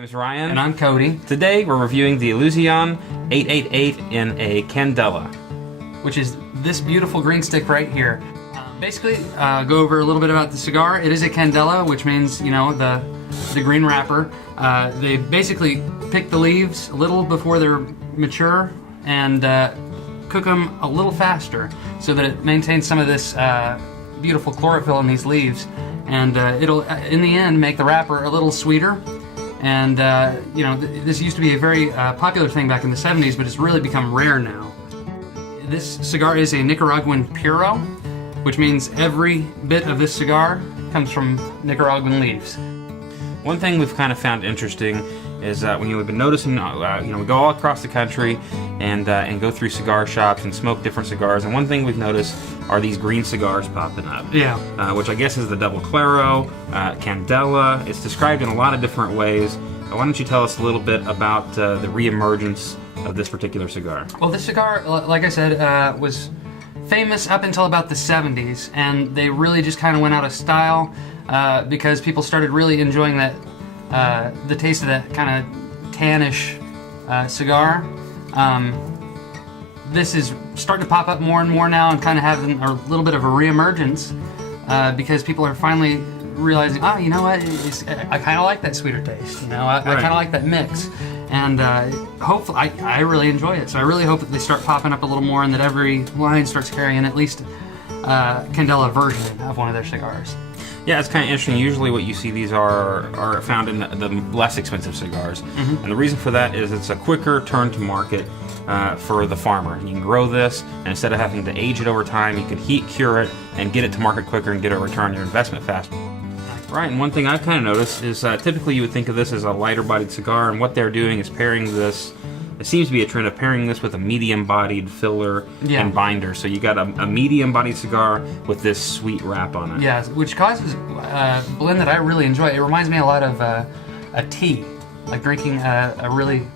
name is Ryan. And I'm Cody. Today we're reviewing the Illusione 888 in a Candela, Which is this beautiful green stick right here. Basically, go over a little bit about the cigar. It is a Candela, which means, you know, the green wrapper. They basically pick the leaves a little before they're mature and cook them a little faster so that it maintains some of this beautiful chlorophyll in these leaves. And it'll, in the end, make the wrapper a little sweeter. And, you know, this used to be a very popular thing back in the 70s, but it's really become rare now. This cigar is a Nicaraguan Puro, which means every bit of this cigar comes from Nicaraguan leaves. One thing we've kind of found interesting is when we've been noticing, we go all across the country and go through cigar shops and smoke different cigars. And one thing we've noticed are these green cigars popping up. Yeah. Which I guess is the Double Claro, Candela. It's described in a lot of different ways. Why don't you tell us a little bit about the reemergence of this particular cigar? Well, this cigar, like I said, was famous up until about the 70s, and they really just kind of went out of style because people started really enjoying that the taste of that kind of tannish cigar. This is starting to pop up more and more now and kind of having a little bit of a reemergence because people are finally realizing, oh, you know what, I kind of like that sweeter taste, you know, I kind of like that mix. And hopefully, I really enjoy it. So I really hope that they start popping up a little more and that every line starts carrying at least a Candela version of one of their cigars. Yeah, it's kind of interesting. Usually what you see these are found in the less expensive cigars. Mm-hmm. And the reason for that is it's a quicker turn to market for the farmer. You can grow this, and instead of having to age it over time, you can heat cure it and get it to market quicker and get a return on your investment faster. Right, and one thing I've kind of noticed is typically you would think of this as a lighter-bodied cigar, and what they're doing is pairing this. It seems to be a trend of pairing this with a medium-bodied filler and binder. So you got a medium-bodied cigar with this sweet wrap on it. Yeah, which causes a blend that I really enjoy. It reminds me a lot of a tea, like drinking a really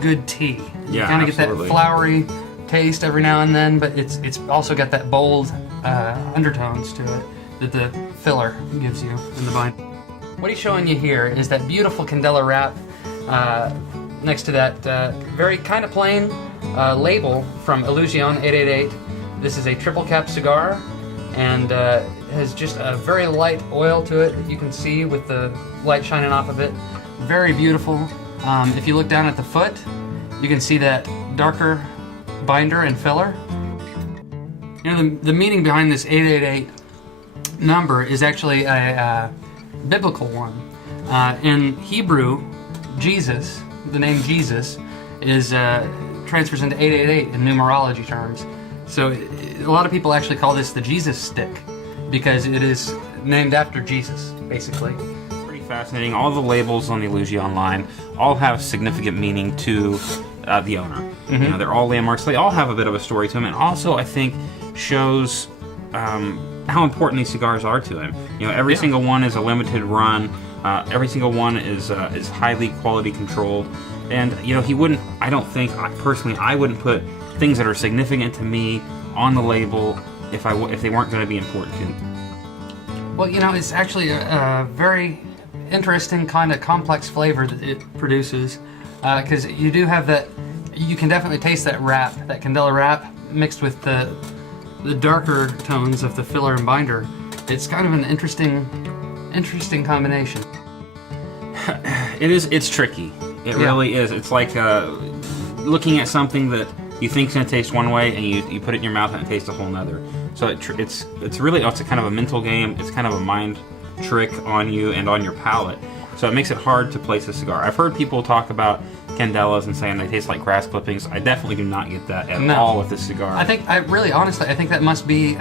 good tea. You kind of get that flowery taste every now and then, but it's also got that bold undertones to it that the filler gives you in the binder. What he's showing you here is that beautiful Candela wrap next to that very kind of plain label from Illusione 888. This is a triple cap cigar and has just a very light oil to it that you can see with the light shining off of it. Very beautiful. If you look down at the foot, you can see that darker binder and filler. You know, the meaning behind this 888 number is actually a biblical one. In Hebrew, Jesus, the name Jesus, is transfers into 888 in numerology terms. So a lot of people actually call this the Jesus stick because it is named after Jesus, basically. Pretty fascinating. All the labels on the Illusione line all have significant meaning to the owner. Mm-hmm. You know, they're all landmarks. They all have a bit of a story to them, and also I think shows how important these cigars are to him. You know, every single one is a limited run. Every single one is highly quality controlled, and you know he wouldn't. I don't think I wouldn't put things that are significant to me on the label if they weren't going to be important to him. Well, you know, it's actually a very interesting kind of complex flavor that it produces because you do have that. You can definitely taste that wrap, that Candela wrap, mixed with the darker tones of the filler and binder. It's kind of an interesting combination. It's tricky. It really is. It's like looking at something that you think's gonna taste one way, and you put it in your mouth and it tastes a whole nother. So it's a kind of a mental game. It's kind of a mind trick on you and on your palate. So it makes it hard to place a cigar. I've heard people talk about Candelas and saying they taste like grass clippings. I definitely do not get that at all with this cigar. I think honestly, I think that must be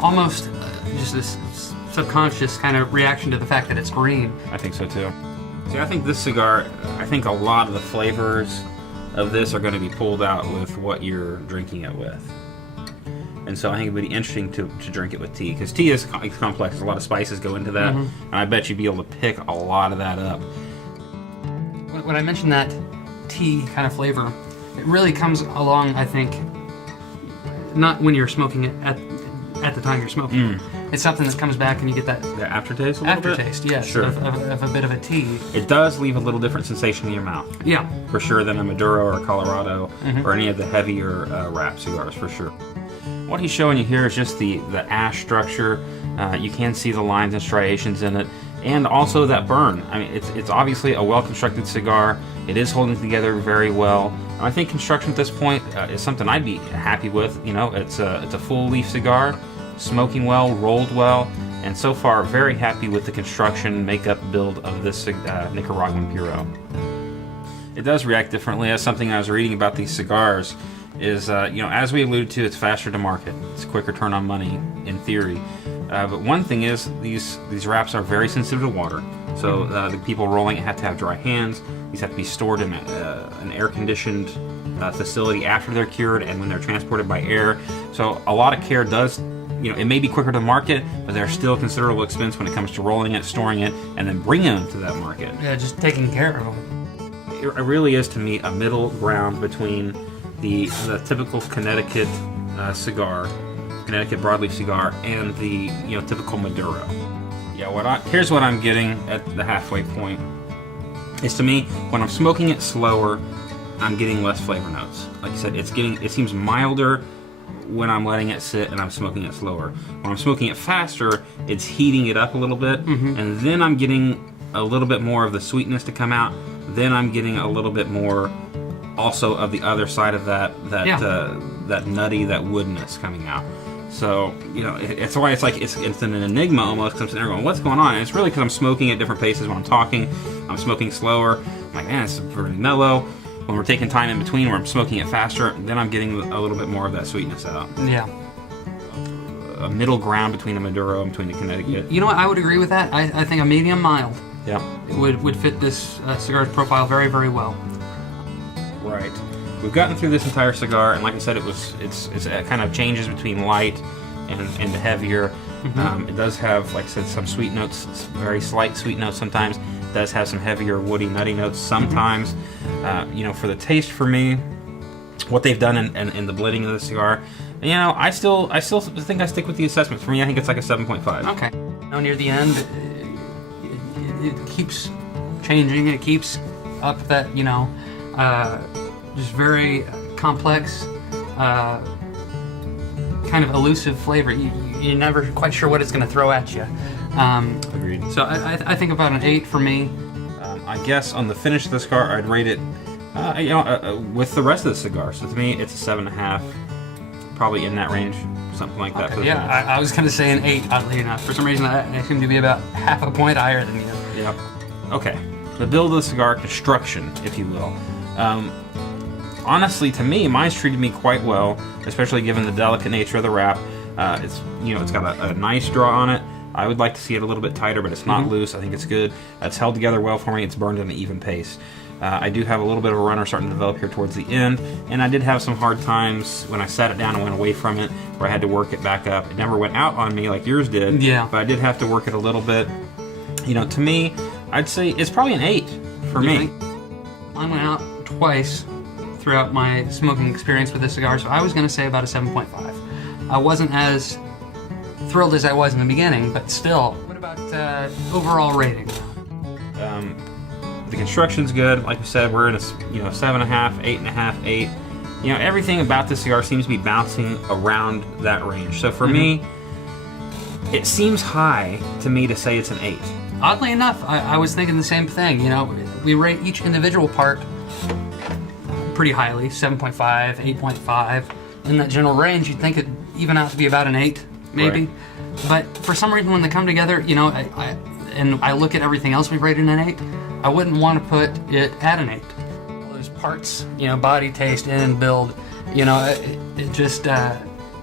almost just this subconscious kind of reaction to the fact that it's green. I think so too. See, I think this cigar, I think a lot of the flavors of this are going to be pulled out with what you're drinking it with. And so I think it would be interesting to drink it with tea, because tea is complex. A lot of spices go into that, and I bet you'd be able to pick a lot of that up. When I mentioned that tea kind of flavor, it really comes along, I think, not when you're smoking it at the time you're smoking, it's something that comes back and you get that the aftertaste a little aftertaste, yes, sure. of a bit of a tea. It does leave a little different sensation in your mouth. Yeah. For sure than a Maduro or a Colorado or any of the heavier wrap cigars, for sure. What he's showing you here is just the ash structure. You can see the lines and striations in it, and also that burn. I mean, it's obviously a well-constructed cigar. It is holding together very well. And I think construction at this point is something I'd be happy with. You know, it's a full leaf cigar, smoking well, rolled well, and so far very happy with the construction, makeup, build of this Nicaraguan Puro. It does react differently. That's something I was reading about these cigars. Is you know, as we alluded to, it's faster to market. It's a quicker turn on money in theory. But one thing is these wraps are very sensitive to water. So the people rolling it have to have dry hands. These have to be stored in an air-conditioned facility after they're cured and when they're transported by air. So a lot of care does, you know, it may be quicker to market, but there's still considerable expense when it comes to rolling it, storing it, and then bringing them to that market. Yeah, just taking care of them. It really is, to me, a middle ground between the typical Connecticut cigar, Connecticut broadleaf cigar, and the typical Maduro. Yeah, here's what I'm getting at the halfway point. Is, to me, when I'm smoking it slower, I'm getting less flavor notes. Like I said, it seems milder when I'm letting it sit and I'm smoking it slower. When I'm smoking it faster, it's heating it up a little bit, and then I'm getting a little bit more of the sweetness to come out. Then I'm getting a little bit more also of the other side of that nutty, that woodness coming out. So, you know, it's why it's like it's an enigma almost, because I'm sitting there going, what's going on? And it's really because I'm smoking at different paces when I'm talking. I'm smoking slower. I'm like, man, it's pretty mellow. When we're taking time in between where I'm smoking it faster, then I'm getting a little bit more of that sweetness out. Yeah. A middle ground between the Maduro and between the Connecticut. You know what? I would agree with that. I think a medium mild would fit this cigar's profile very, very well. Right. We've gotten through this entire cigar, and like I said, it kind of changes between light and heavier. It does have, like I said, some sweet notes, very slight sweet notes sometimes. It does have some heavier woody, nutty notes sometimes. You know, for the taste, for me, what they've done in the blending of the cigar, you know, I still think I stick with the assessment. For me, I think it's like a 7.5. Okay. Now near the end, it keeps changing. It keeps up that, you know, just very complex, kind of elusive flavor. You're never quite sure what it's going to throw at you. Agreed. So I think about an 8 for me. I guess on the finish of the cigar, I'd rate it, with the rest of the cigar. So to me, it's a 7.5, probably in that range, something like that. Okay, yeah, I was going to say an 8, oddly enough. For some reason, I seem to be about half a point higher than you. Yep. Okay. The build of the cigar, construction, if you will. Honestly, to me, mine's treated me quite well, especially given the delicate nature of the wrap. It's got a nice draw on it. I would like to see it a little bit tighter, but it's not loose. I think it's good. It's held together well for me. It's burned at an even pace. I do have a little bit of a runner starting to develop here towards the end, and I did have some hard times when I sat it down and went away from it, where I had to work it back up. It never went out on me like yours did, but I did have to work it a little bit. You know, to me, I'd say it's probably an 8 for me. I went out twice throughout my smoking experience with this cigar, so I was going to say about a 7.5. I wasn't as thrilled as I was in the beginning, but still. What about overall rating? The construction's good. Like we said, we're in a 7.5, 8.5, 8. You know, everything about this cigar seems to be bouncing around that range. So for me, it seems high to me to say it's an 8. Oddly enough, I was thinking the same thing. You know, we rate each individual part pretty highly, 7.5, 8.5. In that general range, you'd think it'd even out to be about an 8, maybe. Right. But for some reason, when they come together, you know, I look at everything else we've rated an 8, I wouldn't want to put it at an 8. All those parts, you know, body, taste, and build, you know, it just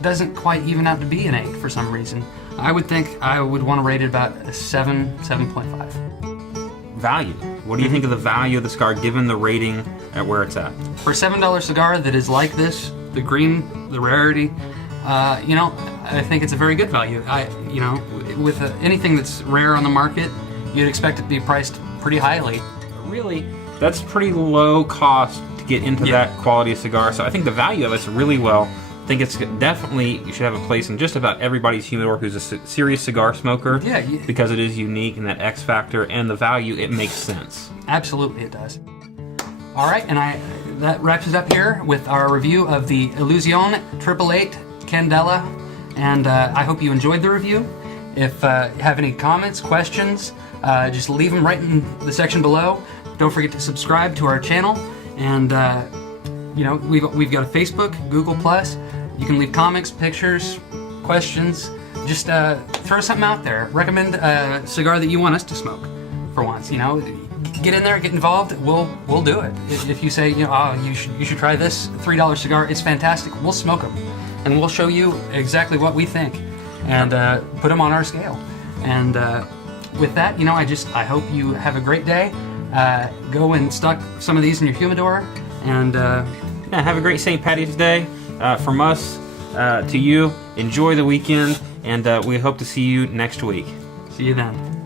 doesn't quite even out to be an 8 for some reason. I would think I would want to rate it about a 7, 7.5. Value. What do you think of the value of the cigar given the rating at where it's at? For a $7 cigar that is like this, the green, the rarity, you know, I think it's a very good value. You know, with anything that's rare on the market, you'd expect it to be priced pretty highly. Really, that's pretty low cost to get into that quality of cigar. So I think the value of it's really well think it's definitely, you should have a place in just about everybody's humidor who's a serious cigar smoker. Yeah. Because it is unique, and that X factor and the value, it makes sense. Absolutely, it does. All right, and that wraps it up here with our review of the Illusione 888 Candela, and I hope you enjoyed the review. If you have any comments, questions, just leave them right in the section below. Don't forget to subscribe to our channel, and you know, we've got a Facebook, Google+. You can leave comments, pictures, questions. Just throw something out there. Recommend a cigar that you want us to smoke for once. You know, get in there, get involved. We'll do it. If you say, you know, oh, you should try this $3 cigar, it's fantastic. We'll smoke them, and we'll show you exactly what we think, and put them on our scale. And with that, you know, I hope you have a great day. Go and stock some of these in your humidor, and yeah, have a great St. Patty's Day from us to you. Enjoy the weekend, and we hope to see you next week. See you then.